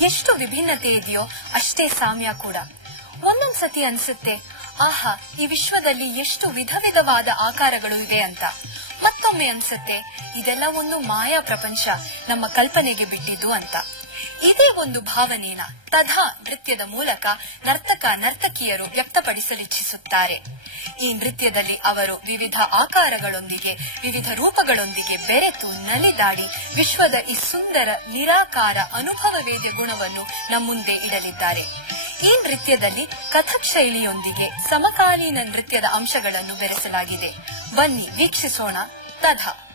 ಎಷ್ಟು ವಿಭಿನ್ನತೆ ಇದೆಯೋ ಅಷ್ಟೇ ಸಾಮ್ಯ ಕೂಡ. ಒಂದೊಂದ್ಸತಿ ಅನ್ಸುತ್ತೆ, ಆಹಾ, ಈ ವಿಶ್ವದಲ್ಲಿ ಎಷ್ಟು ವಿಧ ವಿಧವಾದ ಆಕಾರಗಳು ಇದೆ ಅಂತ. ಮತ್ತೊಮ್ಮೆ ಅನ್ಸುತ್ತೆ, ಇದೆಲ್ಲ ಒಂದು ಮಾಯಾ ಪ್ರಪಂಚ, ನಮ್ಮ ಕಲ್ಪನೆಗೆ ಬಿಟ್ಟಿದ್ದು ಅಂತ. ಇದೇ ಒಂದು ಭಾವನೆನ ತಥಾ ನೃತ್ಯದ ಮೂಲಕ ನರ್ತಕ ನರ್ತಕಿಯರು ವ್ಯಕ್ತಪಡಿಸಲಿಚ್ಛಿಸುತ್ತಾರೆ. ಈ ನೃತ್ಯದಲ್ಲಿ ಅವರು ವಿವಿಧ ಆಕಾರಗಳೊಂದಿಗೆ, ವಿವಿಧ ರೂಪಗಳೊಂದಿಗೆ ಬೆರೆತು ನಲಿದಾಡಿ ವಿಶ್ವದ ಈ ಸುಂದರ ನಿರಾಕಾರ ಅನುಭವವೇದ್ಯ ಗುಣವನ್ನು ನಮ್ಮುಂದೆ ಇಡಲಿದ್ದಾರೆ. ಈ ನೃತ್ಯದಲ್ಲಿ ಕಥಕ್ ಶೈಲಿಯೊಂದಿಗೆ ಸಮಕಾಲೀನ ನೃತ್ಯದ ಅಂಶಗಳನ್ನು ಬೆರೆಸಲಾಗಿದೆ. ಬನ್ನಿ ವೀಕ್ಷಿಸೋಣ ತಥಾ.